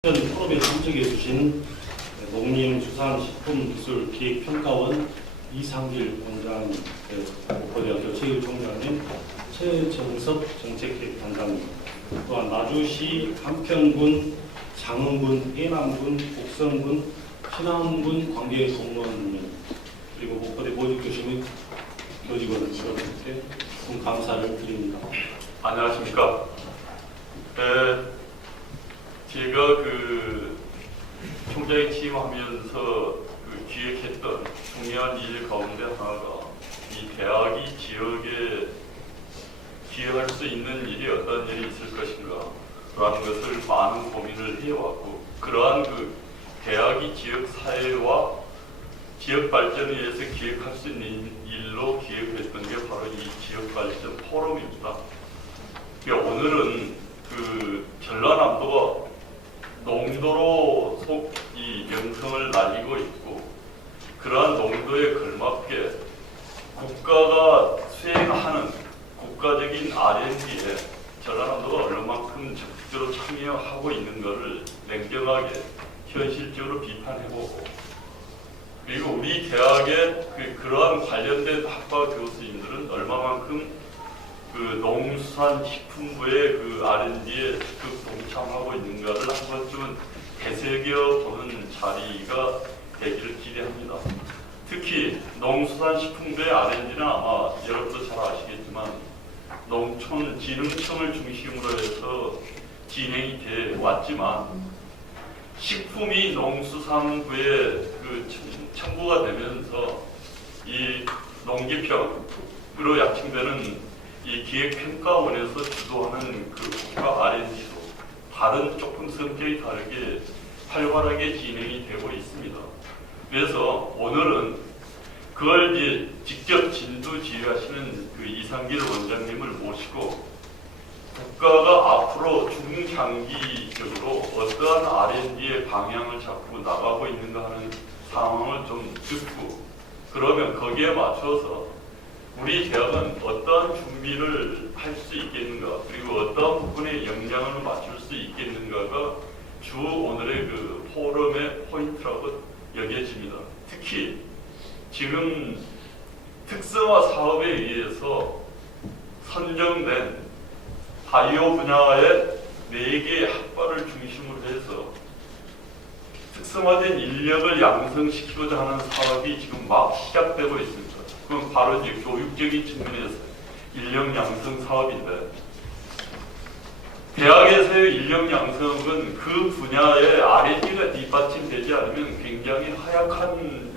포럼에 참석해 주신 농림수산식품기술기획평가원 이상길 원장님, 목포대학교 체육총장님, 최정섭 정책기획단장님, 또한 나주시 한평군, 장흥군, 해남군, 곡성군, 신안군 관계 공무원님, 그리고 목포대 모집교실 교직원들께 감사를 드립니다. 안녕하십니까. 제가 총장에 취임하면서 기획했던 중요한 일 가운데 하나가 이 대학이 지역에 기획할 수 있는 일이 어떤 일이 있을 것인가 라는 것을 많은 고민을 해왔고, 그러한 대학이 지역 사회와 지역 발전을 위해서 기획할 수 있는 일로 기획했던 게 바로 이 지역 발전 포럼입니다. 오늘은 전라남도가 농도로 이 명성을 날리고 있고, 그러한 농도에 걸맞게 국가가 수행하는 국가적인 R&D에 전라남도가 얼마만큼 적극적으로 참여하고 있는 것을 냉정하게 현실적으로 비판해보고, 그리고 우리 대학의 그러한 관련된 학과 교수님들은 얼마만큼 농수산식품부의 R&D에 적극 동참하고 있는가를 한 번쯤은 되새겨보는 자리가 되기를 기대합니다. 특히 농수산식품부의 R&D는 아마 여러분도 잘 아시겠지만 농촌진흥청을 중심으로 해서 진행이 돼 왔지만, 식품이 농수산부에 첨부가 되면서 이 농기평으로 약칭되는 이 기획평가원에서 주도하는 국가 R&D도 다른 조금 성격이 다르게 활발하게 진행이 되고 있습니다. 그래서 오늘은 그걸 이제 직접 진두지휘하시는 이상길 원장님을 모시고 국가가 앞으로 중장기적으로 어떠한 R&D의 방향을 잡고 나가고 있는가 하는 상황을 좀 듣고, 그러면 거기에 맞춰서 우리 대학은 어떠한 준비를 할 수 있겠는가, 그리고 어떠한 부분에 영향을 맞출 수 있겠는가가 주 오늘의 포럼의 포인트라고 여겨집니다. 특히 지금 특성화 사업에 의해서 선정된 바이오 분야의 4개의 학과를 중심으로 해서 특성화된 인력을 양성시키고자 하는 사업이 지금 막 시작되고 있습니다. 그건 바로 이제 교육적인 측면에서 인력 양성 사업인데, 대학에서의 인력 양성은 그 분야의 R&D가 뒷받침되지 않으면 굉장히 하약한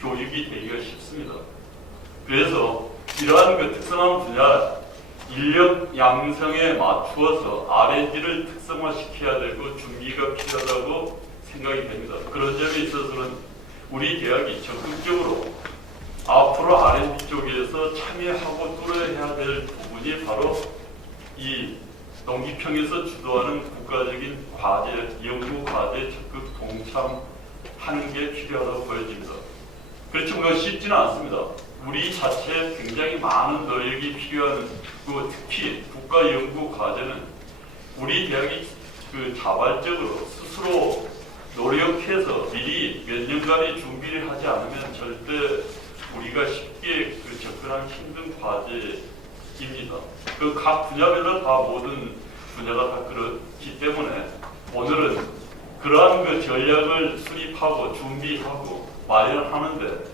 교육이 되기가 쉽습니다. 그래서 이러한 특성한 분야 인력 양성에 맞추어서 R&D를 특성화시켜야 되고 준비가 필요하다고 생각이 됩니다. 그런 점에 있어서는 우리 대학이 적극적으로 앞으로 R&D 쪽에서 참여하고 뚫어야 될 부분이 바로 이 농기평에서 주도하는 국가적인 과제, 연구 과제에 적극 동참하는 게 필요하다고 보여집니다. 그렇지만 쉽지는 않습니다. 우리 자체에 굉장히 많은 노력이 필요한, 특히 국가 연구 과제는 우리 대학이 자발적으로 스스로 노력해서 미리 몇 년간의 준비를 하지 않으면 절대 우리가 쉽게 접근하기 힘든 과제입니다. 각 분야별로 다 모든 분야가 다 그렇기 때문에 오늘은 그러한 전략을 수립하고 준비하고 마련하는데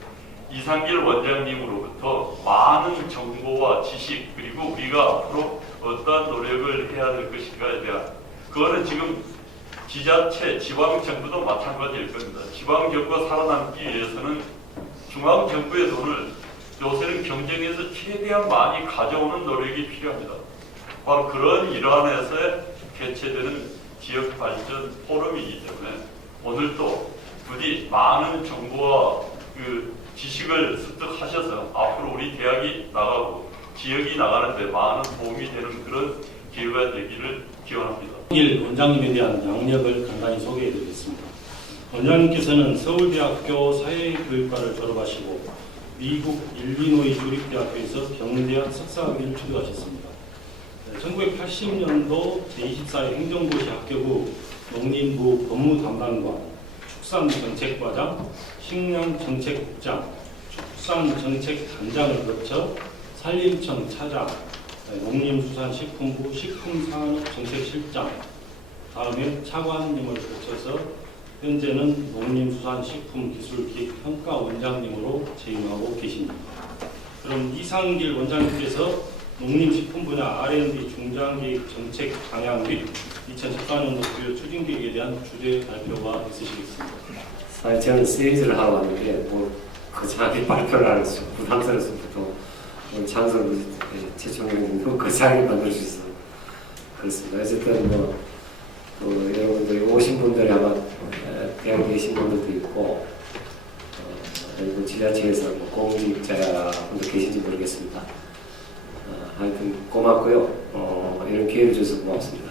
이상길 원장님으로부터 많은 정보와 지식, 그리고 우리가 앞으로 어떠한 노력을 해야 될 것인가에 대한, 그거는 지금 지자체, 지방정부도 마찬가지일 겁니다. 지방정부가 살아남기 위해서는 중앙정부의 돈을 요새는 경쟁에서 최대한 많이 가져오는 노력이 필요합니다. 바로 그런 일환에서 개최되는 지역발전 포럼이기 때문에 오늘도 부디 많은 정보와 지식을 습득하셔서 앞으로 우리 대학이 나가고 지역이 나가는데 많은 도움이 되는 그런 기회가 되기를 기원합니다. 이상길 원장님에 대한 양력을 간단히 소개해드리겠습니다. 원장님께서는 서울대학교 사회교육과를 졸업하시고 미국 일리노이 주립대학교에서 경대학 석사학위를 취득하셨습니다. 1980년도 제24회 행정고시 합격 후 농림부 법무담당관, 축산정책과장, 식량정책국장, 축산정책단장을 거쳐 산림청 차장, 농림수산식품부 식품산업정책실장, 다음에 차관님을 거쳐서 현재는 농림수산식품기술기획평가원장님으로 재임하고 계십니다. 그럼 이상길 원장님께서 농림식품 분야 R&D 중장기획 정책 방향 및 2014년도 주요 추진계획에 대한 주제 발표가 있으시겠습니다. 사실 저는 세일즈를 하러 왔는데 그 자기 발표를 하면서 좀 부담스러워서 또 장소를 제청했는데 너무 거창하게 만들 수 있어 그렇습니다. 어쨌든 또 여러분들이 오신 분들이 아마 대학에 계신 분들도 있고 그리고 지자체에서 공직자분도 계신지 모르겠습니다. 하여튼 고맙고요. 이런 기회를 주셔서 고맙습니다.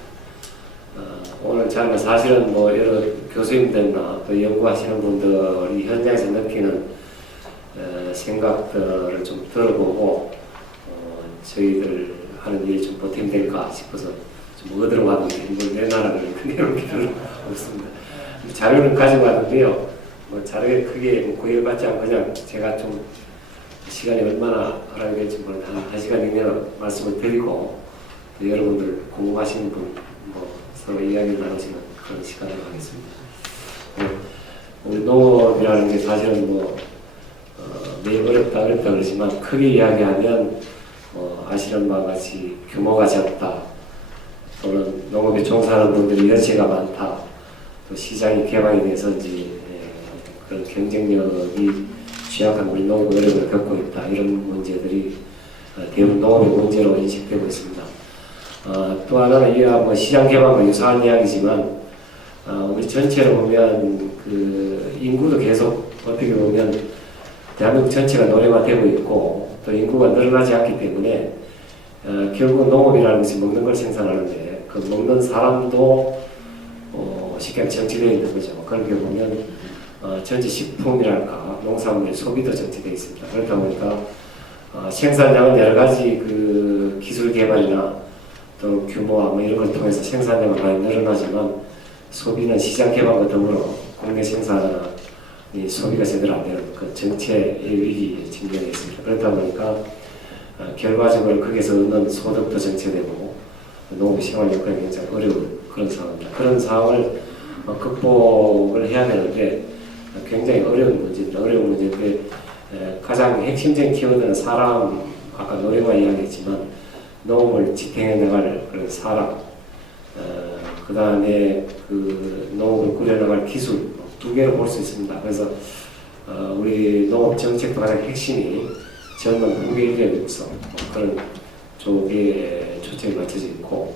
오늘 저는 사실은 여러 교수님들이나 또 연구하시는 분들이 현장에서 느끼는 생각들을 좀 들어보고 저희들 하는 일이 좀 보탬될까 싶어서 좀 얻으러 왔는데 내 나라를 크게 이렇게 별로 없습니다. 자료는 가지고 왔는데요. 자료에 크게 구애받지 않고 그냥 제가 좀 시간이 얼마나 허락이 될지 모르겠는데 한 시간 이내로 말씀을 드리고 또 여러분들 궁금하시는 분 서로 이야기를 나누시는 그런 시간을 하겠습니다. 우리 농업이라는 게 사실은 매일 어렵다 그러지만 크게 이야기하면 아시는 바와 같이 규모가 작다 또는 농업에 종사하는 분들이 연세가 많다 또 시장이 개방이 돼서 이제 그런 경쟁력이 취약한 우리 농업이 어려움을 겪고 있다 이런 문제들이 대부분 농업의 문제로 인식되고 있습니다. 또 하나는 이와 시장 개방과 유사한 이야기지만 우리 전체로 보면 그 인구도 계속 어떻게 보면 대한민국 전체가 노령화되고 있고 또 인구가 늘어나지 않기 때문에 결국 농업이라는 것이 먹는 걸 생산하는데 그 먹는 사람도 쉽게 정치되어 있는 거죠. 그렇게 보면 전체 식품이랄까 농산물의 소비도 정치되어 있습니다. 그렇다 보니까 생산량은 여러 가지 그 기술 개발이나 또 규모와 이런 걸 통해서 생산량은 많이 늘어나지만 소비는 시장 개방과 더불어 국내 생산이 소비가 제대로 안 되는 그 정체의 위기에 직면해 있습니다. 그렇다 보니까 결과적으로 거기서 얻는 소득도 정체되고 농업 생활 여건이 굉장히 어려운 그런 상황입니다. 그런 상황을 극복을 해야 되는데 굉장히 어려운 문제입니다. 어려운 문제인데 가장 핵심적인 키워드는 사람, 아까 노래와 이야기했지만 농업을 지탱해 나갈 그런 사람, 그 다음에 그 농업을 꾸려나갈 기술 두 개로 볼 수 있습니다. 그래서 우리 농업 정책도 가장 핵심이 젊은 후계 인력 육성 그런 쪽에 초점이 맞춰져 있고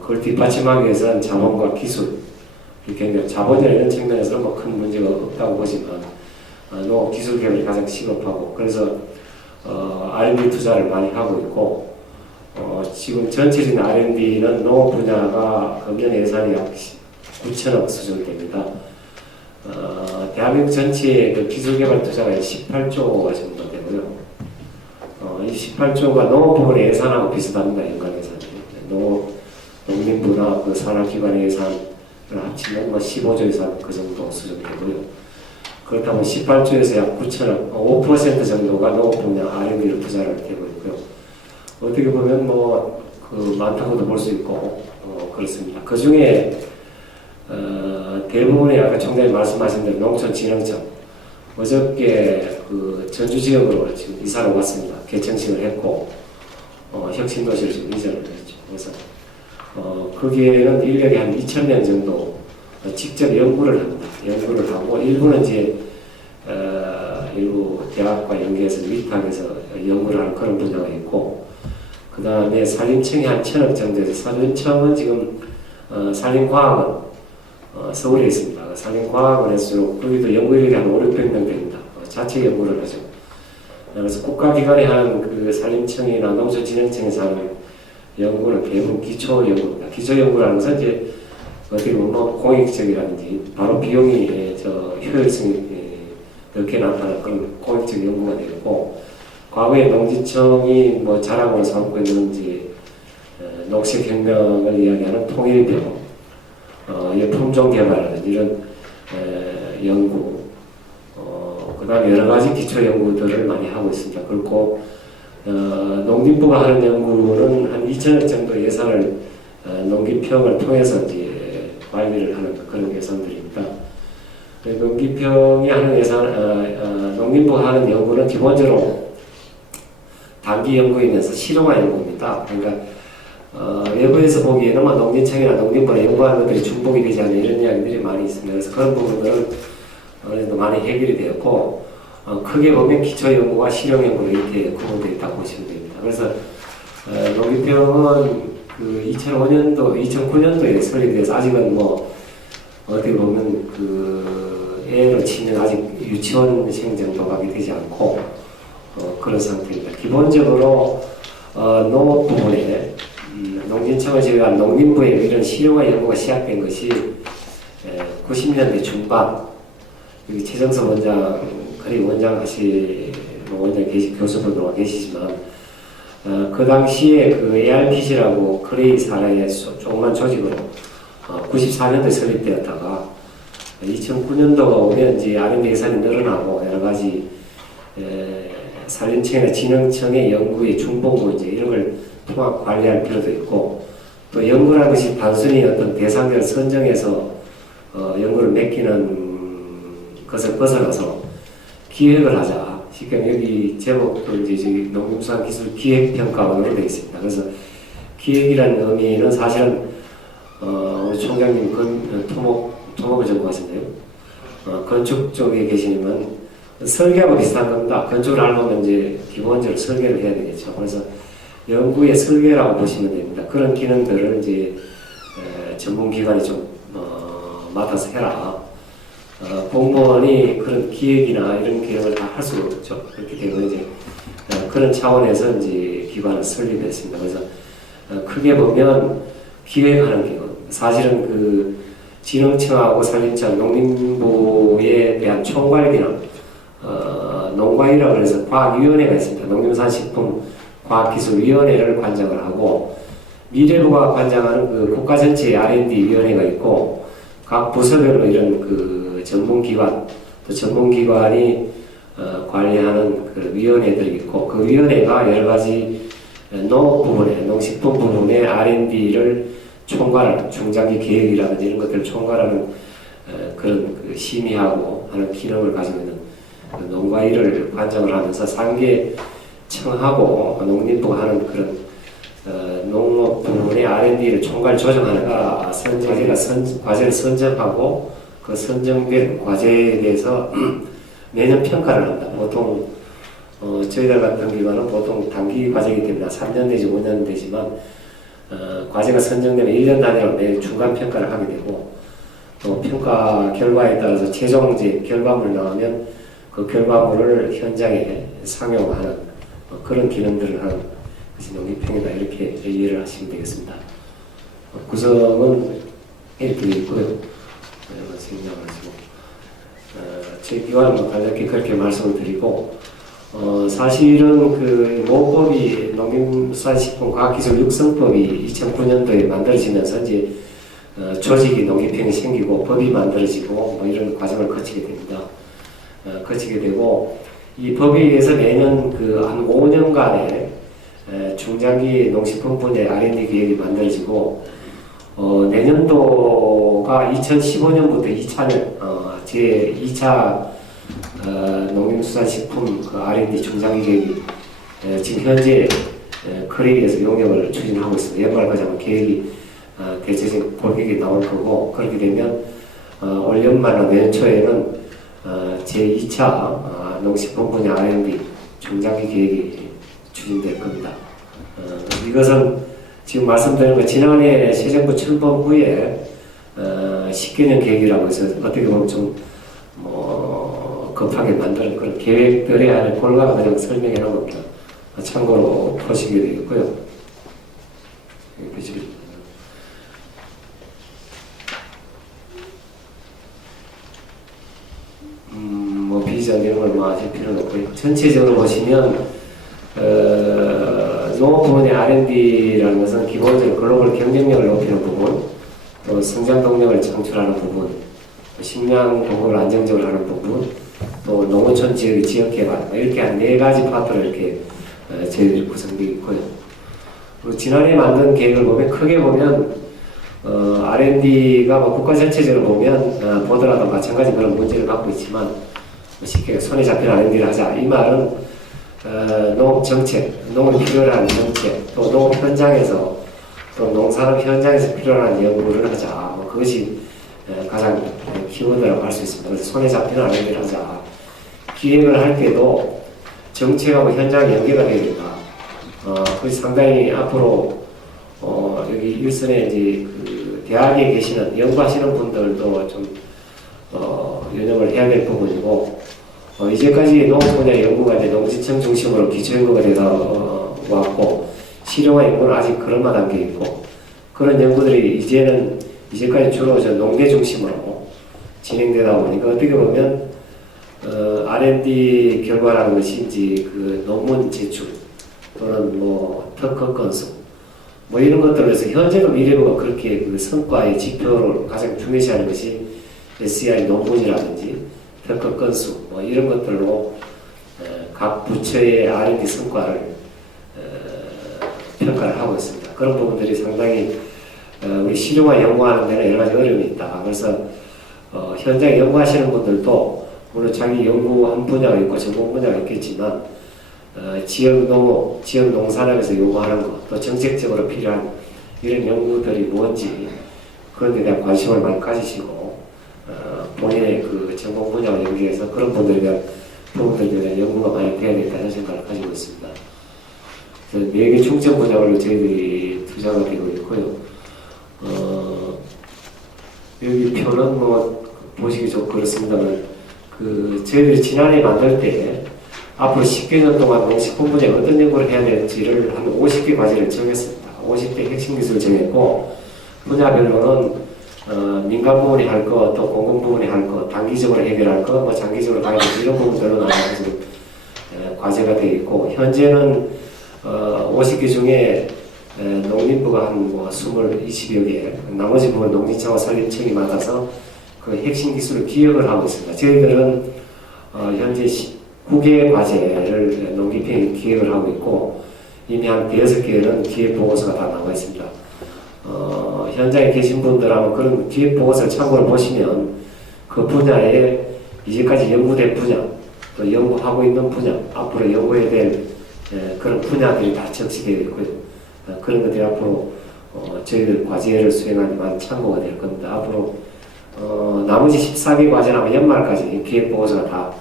그걸 뒷받침하기 위해서는 자본과 기술 굉장히 자본이라는 측면에서는 큰 문제가 없다고 보지만 농업 기술 개발이 가장 시급하고 그래서 R&D 투자를 많이 하고 있고 지금 전체적인 R&D는 농업 분야가 금년 예산이 약 9천억 수준 됩니다. 대한민국 전체의 그 기술개발 투자가 18조 정도 되고요. 이 18조가 농업 부분의 예산하고 비슷합니다. 연간 예산이. 농림부나 그 산업기관의 예산을 합치면 15조 예산 그 정도 수준 되고요. 그렇다면 18조에서 약 9천억, 5% 정도가 농업 분야 R&D로 투자를 되고 있고요. 어떻게 보면 그 많다고도 볼 수 있고 그렇습니다. 그 중에 대부분의 아까 총장님 말씀하신 대로 농촌진흥청 어저께 그 전주 지역으로 지금 이사를 왔습니다. 개청식을 했고 혁신도시를 지금 이전을 했죠. 그래서 거기에는 인력이 한 2,000명 정도 직접 연구를 합니다. 연구를 하고 일부는 이제 일부 대학과 연계해서 위탁해서 연구를 하는 그런 분야가 있고 그 다음에 산림청이 한 1,000억 정도 돼서 산림청은 지금 산림과학원 서울에 있습니다. 산림과학원에서 거기도 연구 인력이 한 500~600명 됩니다. 자체 연구를 하죠. 그래서 국가기관에 한 그 산림청이나 농촌진흥청에서 하는 연구는 대부분 기초연구입니다. 기초연구라는 것은 이제 어떻게 보면 공익적이라든지 바로 비용이 효율성이 넓게 나타나는 그런 공익적 연구가 되고 과거에 농지청이 자랑으로 삼고 있는 이제 녹색혁명을 이야기하는 통일bio 품종 개발하는 이런 연구, 그 다음에 여러 가지 기초 연구들을 많이 하고 있습니다. 그리고 농림부가 하는 연구는 한 2천억 정도 예산을 농기평을 통해서 이제 관리를 하는 그런 예산들입니다. 농기평이 하는 예산, 농림부가 하는 연구는 기본적으로 단기 연구이면서 실용화 연구입니다. 그러니까 외부에서 보기에는 농진청이나 농림부나 연구하는 것들이 중복이 되지 않는 이런 이야기들이 많이 있습니다. 그래서 그런 부분들은 그래도 많이 해결이 되었고, 크게 보면 기초 연구와 실용 연구로 이렇게 구분되어 있다고 보시면 됩니다. 그래서 농기평은 그 2009년도에 설립돼서 아직은 뭐 어떻게 보면 그 애로 치면 아직 유치원생 정도밖에 되지 않고 그런 상태입니다. 기본적으로 농업 부분에 농진청을 제외한 농림부의 이런 실용화 연구가 시작된 것이 90년대 중반, 여기 최정석 원장, 그리고 원장 교수분도 계시지만, 그 당시에 그 ARPC라고 크레이 사례의 조그만 조직으로 94년도에 설립되었다가 2009년도가 오면 이제 R&D 예산이 늘어나고 여러 가지 산림청이나 진흥청의 연구의 중복 문제 이런 걸 통합 관리할 필요도 있고, 또 연구라는 것이 단순히 어떤 대상자를 선정해서 연구를 맡기는 것을 벗어나서 기획을 하자. 쉽게 여기 제목도 이제 저기 농림수산기술 기획평가원으로 되어 있습니다. 그래서 기획이라는 의미는 사실은 우리 총장님 토목을 전공하셨나요? 건축 쪽에 계시면 설계하고 비슷한 겁니다. 건축을 하려면 이제 기본적으로 설계를 해야 되겠죠. 그래서 연구의 설계라고 보시면 됩니다. 그런 기능들을 이제 전문기관이 좀 맡아서 해라. 공무원이 그런 기획이나 이런 기획을 다 할 수가 없죠. 그렇기 때문에 이제 그런 차원에서 이제 기관을 설립했습니다. 그래서 크게 보면 기획하는 기관, 사실은 그 진흥청하고 산림청, 농림부에 대한 총괄기능, 농과위라고 해서 과학위원회가 있습니다. 농림산식품 과학기술위원회를 관장을 하고, 미래부가 관장하는 그 국가 전체 R&D 위원회가 있고, 각 부서별로 이런 그 전문기관, 또 전문기관이 관리하는 그 위원회들이 있고, 그 위원회가 여러 가지 농업 부분에, 농식품 부분의 R&D를 총괄하는, 중장기 계획이라든지 이런 것들을 총괄하는 그런 그 심의하고 하는 기능을 가지고 있는 그 농과위를 관장을 하면서 상계청하고 농림부가 하는 그런 농업 부분의 R&D를 총괄 조정하는 과제를 선정하고 그 선정된 과제에 대해서 매년 평가를 합니다. 보통 저희들 같은 기관은 보통 단기 과제이기 때문에 3년 내지 5년 되지만 과제가 선정되면 1년 단위로 매일 중간 평가를 하게 되고, 또 평가 결과에 따라서 최종 결과물 나오면 그 결과물을 현장에 상용하는 그런 기능들을 하는 것이 농기평이다, 이렇게 이해를 하시면 되겠습니다. 구성은 이렇게 되어 있고요. 생략하시고 제 기관은 간략히 그렇게 말씀을 드리고, 사실은 그 농법이 농림수산식품과학기술 육성법이 2009년도에 만들어지면서 이제 조직이 농기평이 생기고 법이 만들어지고 뭐 이런 과정을 거치게 됩니다. 거치게 되고, 이 법에 의해서 매년 그 한 5년간의 중장기 농식품 분야 R&D 계획이 만들어지고, 내년도가 2015년부터 2차년 제 2차 농림수산식품 그 R&D 중장기 계획이 지금 현재 크레이에서 용역을 추진하고 있습니다. 연말까지 계획이 대체적인 고객이 나올 거고, 그렇게 되면 올 연말이나 내년 초에는 제 2차 농식품 분야 R&D 중장기 계획이 추진될 겁니다. 이것은 지금 말씀드린 것, 지난해 새 정부 출범 후에 10개년 계획이라고 해서 어떻게 보면 좀 급하게 만드는 그런 계획들에 하는 골고루 그냥 설명해 놓은 겁니다. 참고로 보시게 되겠고요. 뭐 비전 이런 걸 뭐 하실 필요는 없고요. 전체적으로 보시면 농업 부문의 R&D라는 것은 기본적으로 글로벌 경쟁력을 높이는 부분, 또 성장 동력을 창출하는 부분, 식량 공급을 안정적으로 하는 부분, 또 농어촌 지역의 지역 개발 이렇게 한 4가지 파트로 이렇게 저희들이 구성되어 있고요. 그리고 지난해 만든 계획을 보면 크게 보면 R&D가 뭐 국가 전체적으로 보면 보더라도 마찬가지 그런 문제를 갖고 있지만 쉽게 손에 잡히는 R&D를 하자. 이 말은 농업 정책, 농업이 필요한 정책, 또 농업 현장에서 또 농산업 현장에서 필요한 연구를 하자. 뭐 그것이 가장 키워드라고 할 수 있습니다. 그래서 손에 잡히는 R&D를 하자. 기획을 할 때도 정책하고 현장이 연계가 되니까 그것이 상당히 앞으로 여기 일선에 이제 그 대학에 계시는 연구하시는 분들도 좀 연영을 해야 될 부분이고 이제까지 농업 분야 연구가 이제 농지청 중심으로 기초 연구가 되어 왔고 실용화 연구는 아직 그런마 단계에 있고 그런 연구들이 이제까지 주로 농대 중심으로 진행되다 보니까 어떻게 보면 R&D 결과라는 것이 이제 그 논문 제출 또는 뭐 특허 건수 뭐 이런 것들에서 현재도 미래부가 그렇게 그 성과의 지표를 가장 중요시하는 것이 SEI 논문이라든지 특허 건수 뭐 이런 것들로 각 부처의 R&D 성과를 평가를 하고 있습니다. 그런 부분들이 상당히 우리 실용화 연구하는 데는 여러 가지 어려움이 있다. 그래서 현장 연구하시는 분들도 물론 자기 연구한 분야가 있고 전공 분야가 있겠지만 지역 농업, 지역 농산업에서 요구하는 것, 또 정책적으로 필요한 이런 연구들이 뭔지 그런 데 대한 관심을 많이 가지시고 본인의 그 전공 분야와 연계해서 그런 부분들에 대한 연구가 많이 돼야 되겠다는 생각을 가지고 있습니다. 그래서 4개 중점 분야로 저희들이 투자가 되고 있고요. 여기 표는 뭐 보시기 좀 그렇습니다만 저희들이 지난해 만들 때 앞으로 10개년 동안 농식품 분야에 어떤 연구를 해야 될지를 한 50개 과제를 정했습니다. 50개 핵심 기술을 정했고 분야별로는 민간 부분이 할 거, 또 공공 부분이 할 거, 단기적으로 해결할 거, 뭐 장기적으로 가야 될 이런 부분들로 나눠서 과제가 되어 있고 현재는 50개 중에 농림부가 한 뭐 20여 개, 나머지 부분 농지청과 산림청이 맡아서 그 핵심 기술을 기획을 하고 있습니다. 저희들은 현재 9개의 과제를 농기평이 기획을 하고 있고 이미 한 6개는 기획보고서가 다 나와 있습니다. 현장에 계신 분들하고 그런 기획보고서를 참고를 보시면 그 분야에 이제까지 연구된 분야, 또 연구하고 있는 분야, 앞으로 연구해야 될 그런 분야들이 다 적시되어 있고요. 그런 것들이 앞으로 저희들 과제를 수행하는 많은 참고가 될 겁니다. 앞으로 나머지 14개 과제는 아마 연말까지 기획보고서가 다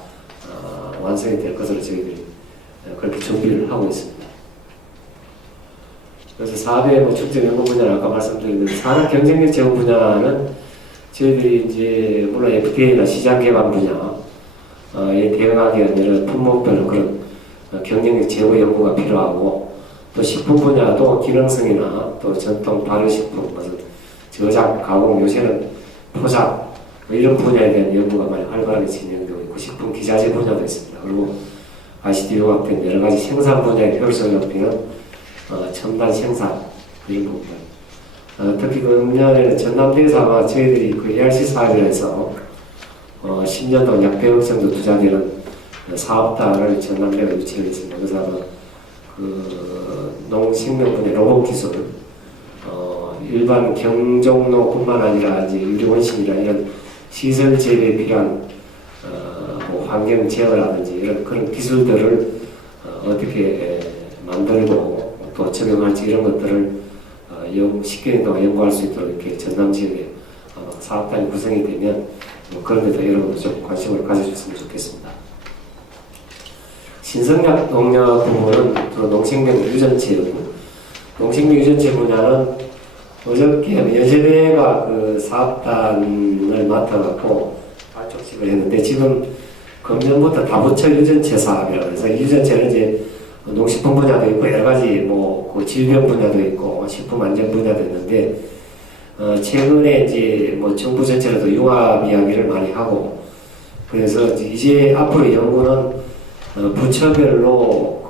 완성이 될 것으로 저희들이 그렇게 준비를 하고 있습니다. 그래서 4대 뭐 축제 연구 분야는 아까 말씀드린 대로 산업 경쟁력 제고 분야는 저희들이 이제 물론 FTA나 시장 개발 분야에 대응하기 위한 품목별로 그런 경쟁력 제고 연구가 필요하고 또 식품 분야도 기능성이나 또 전통 발효식품, 무슨 저작, 가공, 요새는 포장 뭐 이런 분야에 대한 연구가 많이 활발하게 진행되고 있고 식품 기자재 분야도 있습니다. 그리고 ICT 융합된 여러 가지 생산 분야의 효율성을 높이는 첨단 생산 이런 부분. 특히 그 금년에는 전남대에서 저희들이 그 ARC 사업에서 10년 동안 약 100억 정도 투자되는 사업단을 전남대가 유치하고 있습니다. 그래서 아마 농식품 분야 로봇 기술, 일반 경종로뿐만 아니라 이제 유리원심이나 이런 시설 재배에 필요한 뭐 환경 제어라든지 이런 그런 기술들을 어떻게 만들고 또 적용할지 이런 것들을 10개년 동안 연구할 수 있도록 이렇게 전남 지역에 사업단이 구성이 되면 뭐 그런 데도 여러분도 좀 관심을 가져주셨으면 좋겠습니다. 신성약 농약 부분은 주로 농식량 유전체 농식량 유전체 분야는 어저께 연세대가 그 사업단을 맡아갖고 발족식을 했는데 지금 금년부터 다부처 유전체 사업이라고 해서 유전체는 이제 농식품 분야도 있고 여러 가지 뭐그 질병 분야도 있고 식품 안전 분야도 있는데 최근에 이제 뭐 정부 전체로도 융합 이야기를 많이 하고 그래서 이제 앞으로 연구는 부처별로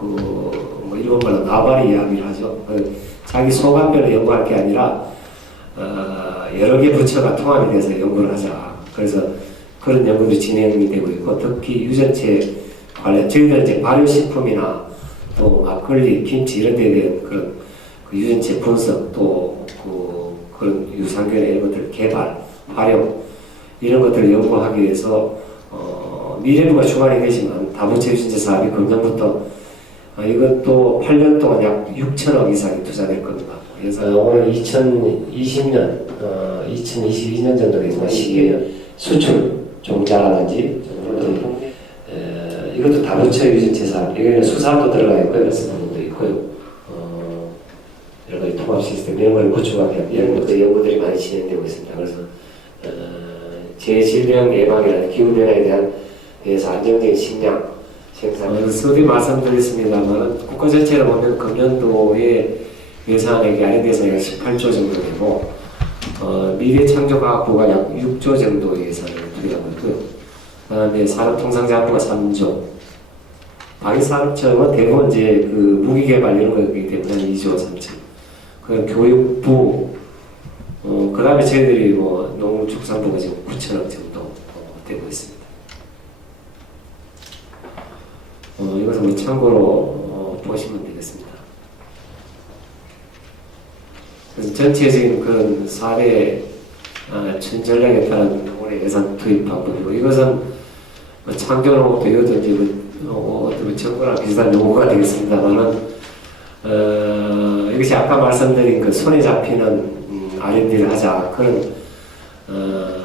뭐 일본말로 나발이 이야기를 하죠. 자기 소관별로 연구할 게 아니라 여러 개 부처가 통합이 돼서 연구를 하자. 그래서 그런 연구도 진행이 되고 있고, 특히 유전체 관련, 저희들 이제 발효식품이나 또 막걸리, 김치 이런 데에 대한 그런 그 유전체 분석, 또 그런 유산균 이런 것들 개발, 활용, 이런 것들을 연구하기 위해서, 미래부가 주관이 되지만 다부처 유전체 사업이 금년부터 이것도 8년 동안 약 6천억 이상이 투자될 겁니다. 그래서 오늘 2020년, 2022년 정도 되지만 시기에 수출 종자라든지 이것도 다부처 유전체 사업, 여기는 수산도 들어가 있고요, 그래서 부분도 있고요. 여러 가지 통합 시스템 이런 걸 구축하기 위한 연구들이 많이 진행되고 있습니다. 그래서 제질병 예방이라는 기후변화에 대한 대해서 안정적인 식량 생산. 서두에 말씀드렸습니다만 국가 전체로 보면 금년도에 예산액이 R&D 약 18조 정도 되고 미래창조과학부가 약 6조 정도 예산을 투입하고 있고요. 그다음에 산업통상자원부가 3조, 방위산업청은 대부분 이제 그 무기개발 이런 거기 때문에 2조 3천. 그 교육부, 그다음에 저희들이 뭐 농축산부가 지금 9천억 정도 되고 있습니다. 이것은 뭐 참고로 보시면 되겠습니다. 그래서 전체적인 그런 사회 춘전략에 따른 올해 예산 투입 방법이고, 이것은 뭐 창조농업도 이것도 이제 어떤 정부랑 비슷한 요구가 되겠습니다만은 이것이 아까 말씀드린 그 손에 잡히는 R&D를 하자 그런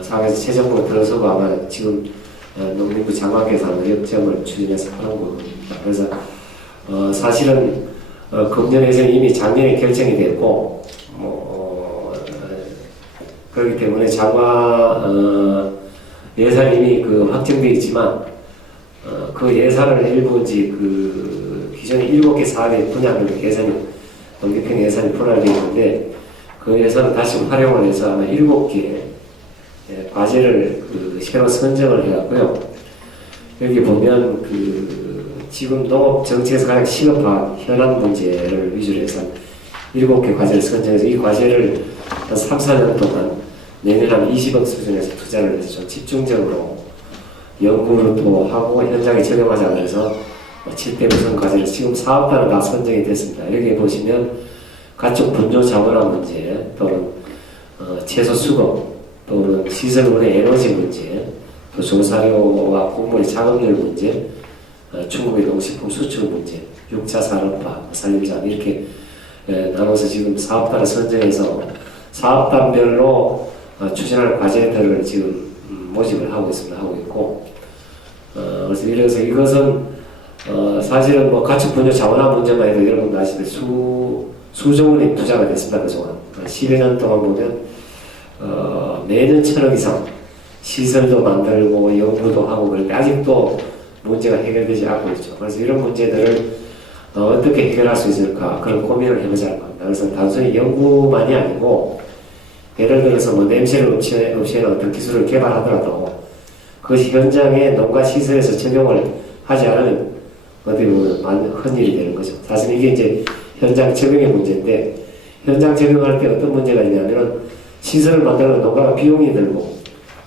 상황에서 최정부가 들어서고 아마 지금 농림부 장관께서 역점을 추진해서 하는 겁니다. 그래서 사실은 금년에서 이미 작년에 결정이 됐고 그렇기 때문에 장관 예산이 이미 그 확정되어 있지만 그 예산을 일부 이제 그 기존에 7개 사업의 분야별로 예산이 농기평 예산이 분할되어 있는데 그 예산을 다시 활용을 해서 아마 7개 과제를 그 새로 선정을 해왔고요. 여기 보면 그 지금 농업 정책에서 가장 시급한 현안 문제를 위주로 해서 7개 과제를 선정해서 이 과제를 한 3, 4년 동안 내년 한 20억 수준에서 투자를 해서 좀 집중적으로 연구를 또 하고 현장에 적용하자 그래서 7대 우선 과제를 지금 사업단은 다 선정이 됐습니다. 여기 보시면 가축 분뇨 자원화 문제 또는 채소 수거 또는 시설물의 에너지 문제, 또 조사료와 곡물의 작업률 문제, 중국의 농식품 수출 문제, 6차 산업화, 산림자원 이렇게 나눠서 지금 사업단을 선정해서 사업단별로 추진할 과제들을 지금 모집을 하고 있습니다. 하고 있고, 그래서 이래서 이것은 사실은 뭐 가축 분뇨 자원화 문제만 해도 여러분 아시듯이 수조 원이 투자가 됐습니다. 그동안 10여 년 동안 보면 매년 1,000억 이상 시설도 만들고 연구도 하고 그런데 아직도 문제가 해결되지 않고 있죠. 그래서 이런 문제들을 어떻게 해결할 수 있을까 그런 고민을 해보자는 겁니다. 그래서 단순히 연구만이 아니고 예를 들어서 뭐 냄새를 없애는 어떤 기술을 개발하더라도 그것이 현장에 농가 시설에서 적용을 하지 않으면 어떻게 보면 흔일이 되는 거죠. 사실 이게 이제 현장 적용의 문제인데 현장 적용할 때 어떤 문제가 있냐면은 시설을 만들면 농가가 비용이 들고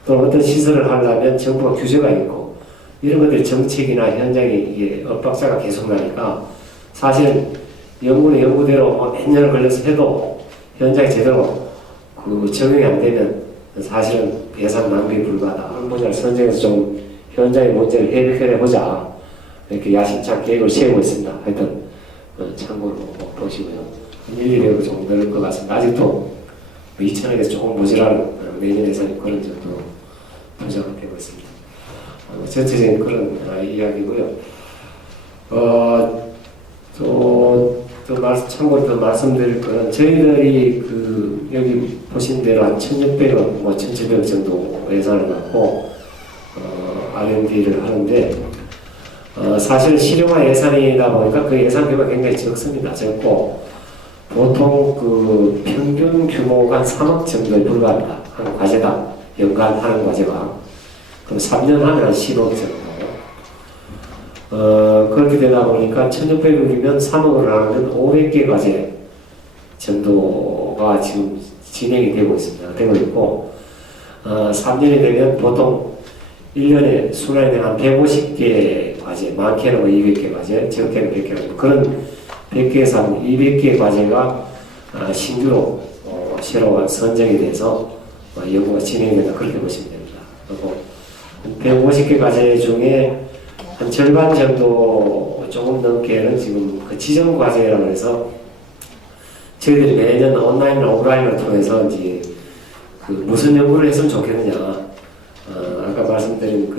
또 어떤 시설을 하려면 정부가 규제가 있고 이런 것들 정책이나 현장에 이게 엇박자가 계속 나니까 사실은 연구는 연구대로 몇 년을 걸려서 해도 현장에 제대로 그 적용이 안 되면 사실은 예산 낭비 불가하다. 그런 분야를 선정해서 좀 현장의 문제를 해결해보자. 이렇게 야심찬 계획을 세우고 있습니다. 하여튼 참고로 보시고요. 일일이 좀 늘을 것 같습니다. 아직도 2천억에서 조금 모자라는 내년 예산이 그런 정도 부자가 되고 있습니다. 전체적인 그런 이야기고요. 참고로 더 말씀드릴 거는 저희들이 그 여기 보신 대로 한 1,600억, 1,700억 정도 예산을 갖고 R&D를 하는데 사실 실용화 예산이다 보니까 그 예산 규모가 굉장히 적습니다. 적고 보통 그 평균 규모가 한 3억 정도에 불과합니다. 한 과제당 연간 하는 과제가 그럼 3년 하면 한 10억 정도. 그렇게 되다 보니까 1,600억이면 3억을 하면 500개 과제 정도가 지금 진행이 되고 있습니다. 되고 있고 3년이 되면 보통 1년에 순환이 한 150개 과제, 많게는 뭐 200개 과제, 적게는 100개 과제, 그런 100개에서 한 200개 과제가 신규로 새로 선정이 돼서 연구가 진행이 된다, 그렇게 보시면 됩니다. 그리고 150개 과제 중에 한 절반 정도 조금 넘게는 지금 그 지정 과제라고 해서 저희들이 매년 온라인이나 오프라인을 통해서 이제 그 무슨 연구를 했으면 좋겠느냐, 아까 말씀드린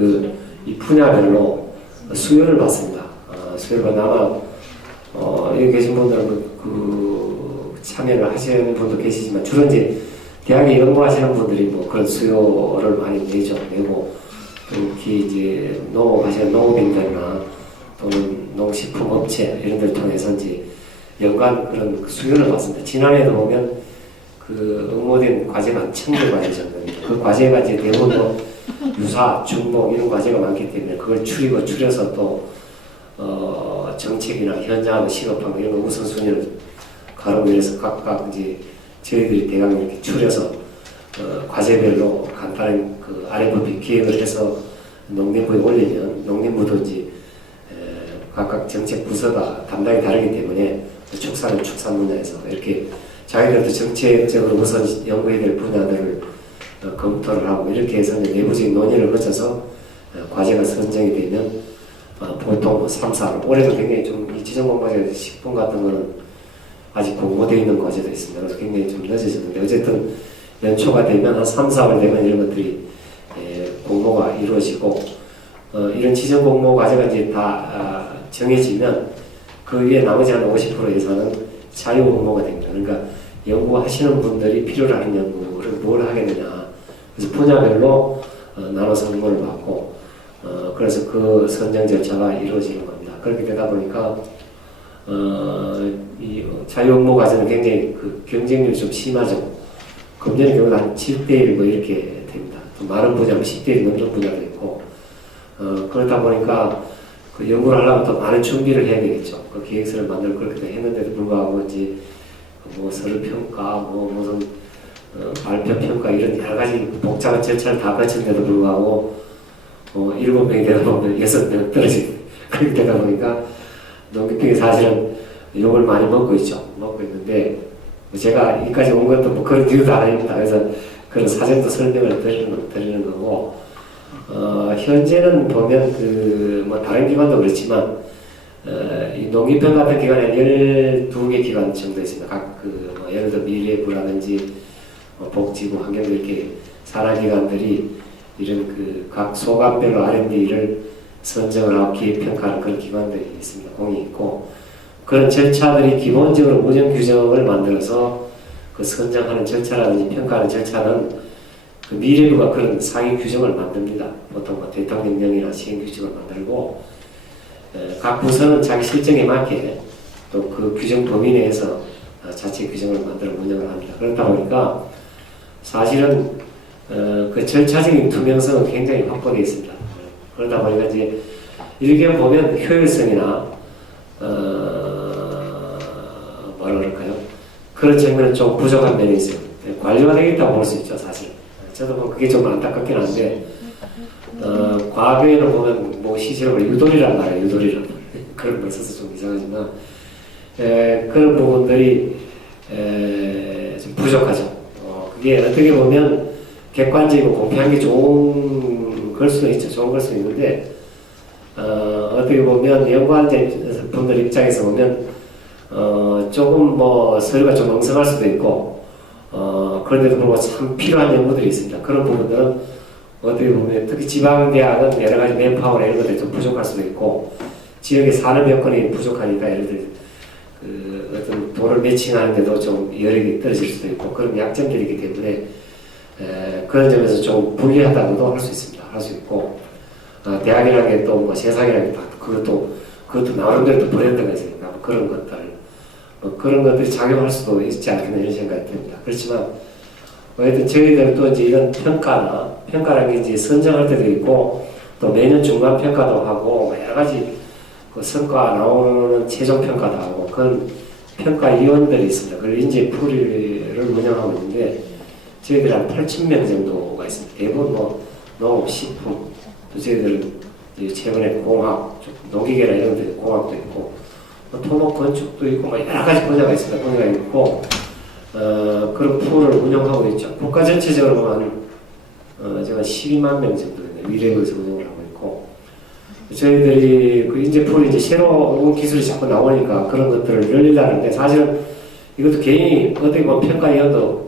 이 분야별로 수요를 받습니다. 수요를 받는 아마 여기 계신 분들은 참여를 하시는 분도 계시지만 주로 이제 대학에 연구하시는 분들이 뭐 그런 수요를 많이 내고 특히 이제 농업하시는 농업인들이나 또는 농식품업체 이런 데를 통해서 이제 연간 그런 수요를 받습니다. 지난해도 보면 그 응모된 과제가 1000개 과제 정도입니다. 그 과제가 이제 대부분 뭐 유사, 중복 이런 과제가 많기 때문에 그걸 줄여서 또 정책이나 현장하고 시급하고 이런 거 우선순위를 가로 위해서 각각 이제 저희들이 대강 이렇게 줄여서 과제별로 간단한 그 RFP 기획을 해서 농림부에 올리면 농림부도 이제 각각 정책 부서가 담당이 다르기 때문에 축산은 축산 분야에서 이렇게 자기들도 정책적으로 우선 연구해야 될 분야들을 검토를 하고 이렇게 해서 내부적인 논의를 거쳐서 과제가 선정이 되면 보통 3, 4월 올해도 굉장히 좀 이 지정공과제 10분 같은 거는 아직 공모되어 있는 과제도 있습니다. 그래서 굉장히 좀 늦어졌는데 어쨌든 연초가 되면 한 3, 4월 되면 이런 것들이 공모가 이루어지고 이런 지정 공모 과제가 이제 다 정해지면 그 위에 나머지 한 50% 예산은 자유 공모가 됩니다. 그러니까 연구하시는 분들이 필요로 하는 연구를 뭘 하겠느냐. 그래서 분야별로 나눠서 응모를 받고 그래서 그 선정 절차가 이루어지는 겁니다. 그렇게 되다 보니까 이 자유 응모 과제는 굉장히 그 경쟁률이 좀 심하죠. 금년의 경우는 한 7대1 뭐 이렇게 됩니다. 또 많은 분야면 10대1 넘는 분야도 있고 그렇다 보니까 그 연구를 하려면 또 많은 준비를 해야 되겠죠. 그 기획서를 만들고 그렇게 했는데도 불구하고 이제 뭐 서류 평가, 뭐 무슨 발표 평가 이런 여러 가지 복잡한 절차를 다 거쳤는데도 불구하고 7명이 되다 보면 6명 떨어지고 그렇게 되다 보니까 농기평이 사실은 욕을 많이 먹고 있죠. 먹고 있는데 제가 여기까지 온 것도 뭐 그런 이유도 아닙니다. 그래서 그런 사정도 설명을 드리는 거고 현재는 보면 뭐 다른 기관도 그렇지만 이 농기평 같은 기관에 12개 기관 정도 있습니다. 각 뭐 예를 들어 미래부라든지 복지부, 환경부 이렇게 산하기관들이 이런 각 소관별로 R&D를 선정을 하고 기획평가하는 그런 기관들이 있습니다. 공이 있고 그런 절차들이 기본적으로 운영 규정을 만들어서 그 선정하는 절차라든지 평가하는 절차는 그 미래부가 그런 상위 규정을 만듭니다. 보통 뭐 대통령령이나 시행 규정을 만들고 각 부서는 자기 실정에 맞게 또 그 규정 범위 내에서 자체 규정을 만들어 운영을 합니다. 그렇다 보니까 사실은 그 절차적인 투명성은 굉장히 확보되어 있습니다. 그러다 보니까 이제 이렇게 보면 효율성이나 뭐라 그럴까요? 그런 측면은 좀 부족한 면이 있어요. 관리가 되겠다고 볼 수 있죠, 사실. 저도 뭐 그게 좀 안타깝긴 한데 과거에는 보면 뭐 시제로 유도리란 말이에요, 유도리란 말. 그런 걸 써서 좀 이상하지만 그런 부분들이 좀 부족하죠. 그게 어떻게 보면 객관적이고 공평한 게 좋은 걸 수도 있죠. 좋은 걸 수도 있는데 어떻게 보면 연구하는 분들 입장에서 보면 조금 뭐 서류가 좀 엉성할 수도 있고 그런데도 불구하고 참 필요한 연구들이 있습니다. 그런 부분들은 어떻게 보면 특히 지방대학은 여러 가지 맨파워나 이런 것들이 좀 부족할 수도 있고 지역의 산업 여건이 부족하니까 예를 들어 어떤 돈을 매칭하는데도 좀 여력이 떨어질 수도 있고 그런 약점들이 있기 때문에 그런 점에서 좀 불리하다고도 할 수 있습니다. 할 수 있고 대학이라는 게 또 뭐 세상이라는 게 그것도 나름대로 또 브랜드가 있으니까 뭐 그런 것들 그런 것들이 작용할 수도 있지 않겠나 이런 생각이 듭니다. 그렇지만 어쨌든 저희들도 이제 이런 평가라는 게 이제 선정할 때도 있고 또 매년 중간 평가도 하고 여러 가지 그 성과 나오는 최종 평가도 하고 그런 평가위원들이 있습니다. 그걸 인재 풀이를 운영하고 있는데 저희들이 한 8,000명 정도가 있습니다. 대부분 뭐 농업, 식품, 또 저희들은 이제 최근에 공학, 농기계나 이런 데 공학도 있고, 뭐 토목 건축도 있고, 뭐 여러 가지 분야가 있습니다. 분야가 있고, 그런 풀을 운영하고 있죠. 국가 전체적으로 제가 12만 명 정도 위례구에서 운영을 하고 있고, 저희들이 그 인재풀이 이제 새로운 기술이 자꾸 나오니까 그런 것들을 늘리려는데, 사실은 이것도 개인이 어떻게 보면 평가위원도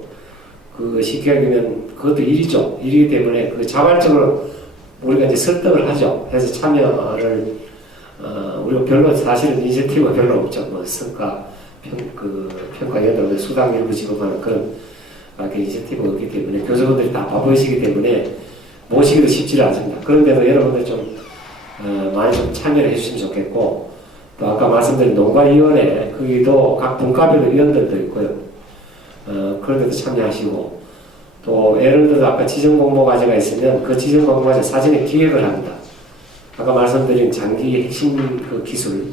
쉽게 하면 그것도 일이죠. 일이기 때문에 그 자발적으로 우리가 이제 설득을 하죠. 해서 참여를, 우리가 별로 사실은 인센티브가 별로 없죠. 뭐 성과, 평가위원들 수당 일부 지급하는 그런 인센티브가 없기 때문에 교수분들이 다 바쁘시기 때문에 모시기도 쉽지 않습니다. 그런데도 여러분들 좀 많이 좀 참여를 해주시면 좋겠고, 또 아까 말씀드린 농가위원회 거기도 각 분과별로 위원들도 있고요. 그런데도 참여하시고, 또 예를 들어 아까 지정공모과제가 있으면 그 지정공모과제 사전에 기획을 합니다. 아까 말씀드린 장기 핵심 그 기술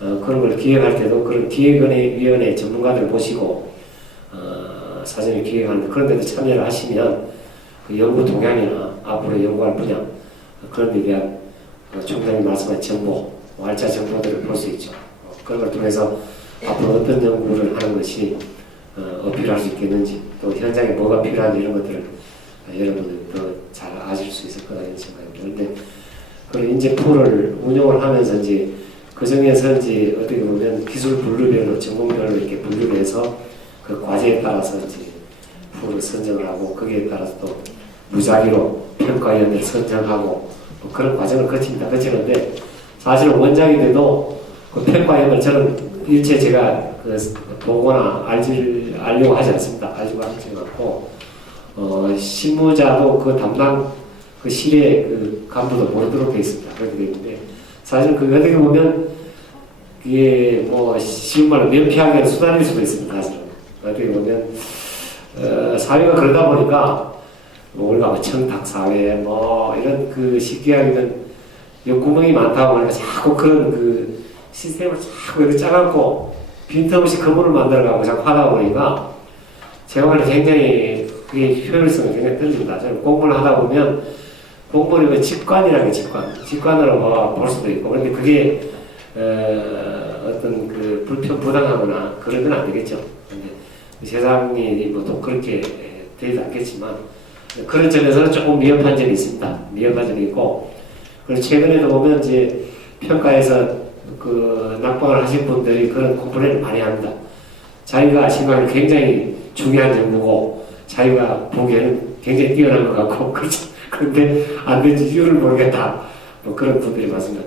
그런 걸 기획할 때도 그런 기획위원회 전문가들 모시고 사전에 기획하는데, 그런데도 참여를 하시면 그 연구 동향이나 앞으로 연구할 분야 그런 데 대한 총장님 말씀하신 정보, 활자 정보들을 볼 수 있죠. 그런 걸 통해서 앞으로 어떤 연구를 하는 것이 어필할 수 있겠는지, 또 현장에 뭐가 필요한지 이런 것들을 여러분들 더 잘 아실 수 있을 거라는 생각입니다. 그런데 그런 인재풀을 운영을 하면서 이제 그 중에서 이제 어떻게 보면 기술 분류별로 전공별로 이렇게 분류를 해서 그 과제에 따라서 이제 풀을 선정을 하고, 거기에 따라서 또 무작위로 평가위원을 선정하고 뭐 그런 과정을 거치는데, 사실은 원장인데도 그 평가위원을 저는 일체 제가 보거나 알려고 하지 않습니다. 알려고 하지 않고, 실무자도 그 담당 그 실의 그 간부도 모르도록 되어 있습니다. 그렇게 되어 있는데, 사실은 그 어떻게 보면 이게 뭐 쉬운 말로 면피하기에는 수단일 수도 있습니다. 사실은 어떻게 보면 사회가 그러다 보니까 뭐 우리가 뭐 청탁 사회 뭐 이런 그 쉽게 하기는 욕구멍이 많다 보니까 자꾸 그런 그 시스템을 자꾸 이렇게 짜갖고 빈틈없이 건물을 만들어가고 자꾸 하다 보니까 제가 보기에는 굉장히 그게 효율성이 굉장히 떨어집니다. 저는 공부를 하다 보면 공무원이 직관이라는 게 직관으로 뭐 볼 수도 있고, 그런데 그게 어떤 그 부당하거나 그러면 안 되겠죠. 근데 세상이 뭐 또 그렇게 되지 않겠지만, 그런 점에서는 조금 미흡한 점이 있습니다. 미흡한 점이 있고, 그리고 최근에도 보면 이제 평가에서 그 낙방을 하신 분들이 그런 컴플레인을 많이 합니다. 자기가 생각하기에 굉장히 중요한 정보고 자기가 보기에는 굉장히 뛰어난 것 같고 그런데 안 된지 이유를 모르겠다. 뭐 그런 분들이 많습니다.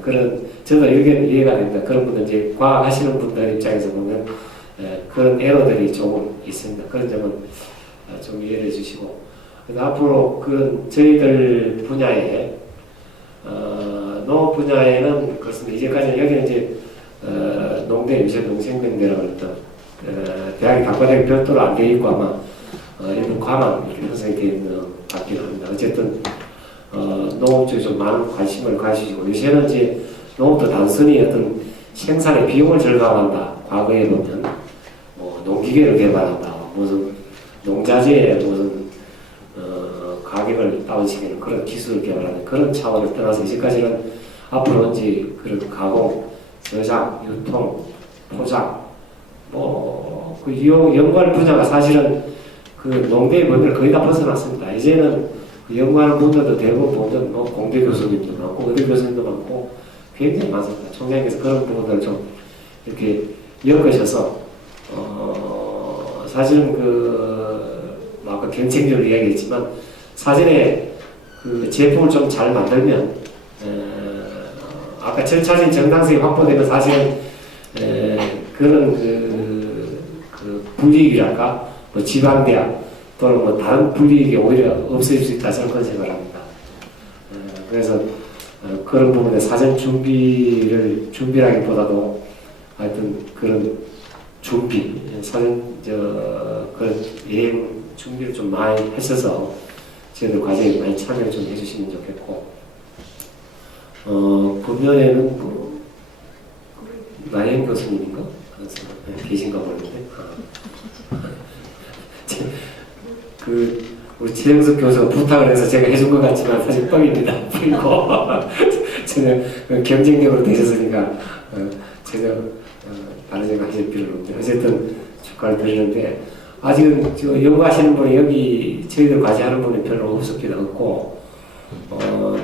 저도 이해가 됩니다. 그런 분들 이제 과학 하시는 분들 입장에서 보면 그런 에러들이 조금 있습니다. 그런 점은 좀 이해를 해주시고, 앞으로 그런 저희들 분야에 농업 분야에는 그렇습니다. 이제까지는 여기는 이제 농대 유전 농생명대라고 했던 대학이 각과대학 별도로 안 되어 있고 아마 일부 과만 이렇게 형성이 되어 있는 것 같긴 합니다. 어쨌든 농업 쪽에 좀 많은 관심을 가지시고, 요새는 이제 농업도 단순히 어떤 생산의 비용을 절감한다. 과거에 보면 뭐 농기계를 개발한다, 무슨 농자재에 무슨 가격을 다운시키는 그런 기술을 개발하는 그런 차원을 떠나서 이제까지는 앞으로 이제 그런 가공, 저장, 유통, 포장 그 연구할 분야가 사실은 그 농대의 범위를 거의 다 벗어났습니다. 이제는 그 연구하는 분들도 대부분 보면 뭐 공대 교수님도 많고 의대 교수님도 많고 굉장히 많습니다. 총장님께서 그런 부분들을 좀 이렇게 엮으셔서 사실은 아까 경쟁률을 이야기했지만 사전에 그 제품을 좀 잘 만들면 아까 절차적인 정당성이 확보되면 사실은 그런 그 불이익이랄까 뭐 지방대학 또는 뭐 다른 불이익이 오히려 없어질 수 있다 저는 그런 생각을 합니다. 그래서 그런 부분에 사전 준비라기보다도 하여튼 그런 사전 그런 예행 준비를 좀 많이 하셔서 저희들 과정에 많이 참여를 좀 해주시면 좋겠고, 금년에는 나영 교수님인가? 계신가 모르는데 그 우리 최영석 교수가 부탁을 해서 제가 해준 것 같지만 사실 뻥입니다. 그리고 전혀 경쟁력으로 되셨으니까 전혀 다른 생각 하실 필요는 없는데 어쨌든 축하를 드리는데 아직은 저 연구하시는 분이 여기 저희들 과제하는 분이 별로 없었기도 없고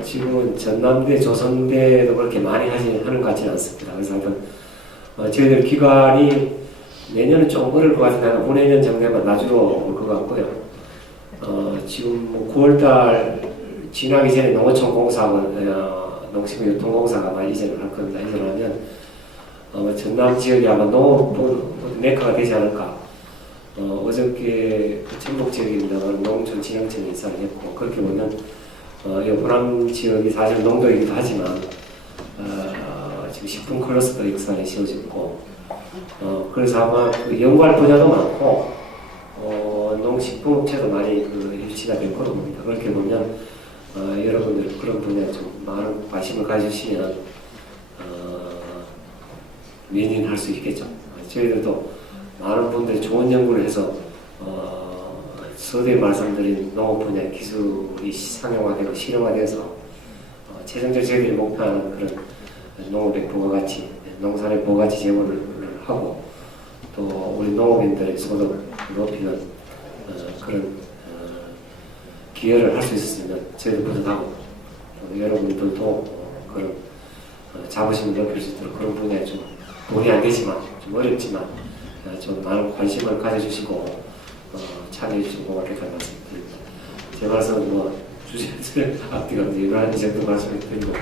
지금은 전남대, 조선대도 그렇게 많이 하는 것 같지는 않습니다. 그래서 하여튼 저희들 기간이 내년은 좀 어려울 것 같은데 한 5내년 정도만 놔주러 올 것 같고요. 지금 뭐 9월달 지나기 전에 농어촌 공사하고 농식유통공사가 아마 이전을 할 겁니다. 이전을 하면 전남 지역이 아마 농업 메카가 되지 않을까. 어저께 전북 지역입니다만 농촌진흥청이 인사를 했고 그렇게 보면 이 호남 지역이 사실 농도이기도 하지만 지금 식품 클러스터 역사에 씌워졌고 그래서 아마 그 연구할 분야도 많고 농식품 업체도 많이 유치가 될 거로 봅니다. 그렇게 보면 여러분들 그런 분야에 좀 많은 관심을 가지시면 매진할 수 있겠죠. 저희들도 많은 분들이 좋은 연구를 해서 서두에 말씀드린 농업 분야 기술이 상용화되고 실용화돼서 최종적으로 저희들이 목표하는 그런 농업의 부가가치, 농산의 부가가치 제고를 하고 또 우리 농업인들의 소득을 높이는 그런 기여를 할 수 있었으면 저희도 뿌듯하고 여러분들도 그런 자부심을 높일 수 있도록 그런 분야에 좀 돈이 안 되지만 좀 어렵지만 좀 많은 관심을 가져주시고 참여해 주시고 고맙겠다는 말씀드립니다. 제 말씀은 뭐 주제를 앞뒤가 이런 정도 말씀을 드리고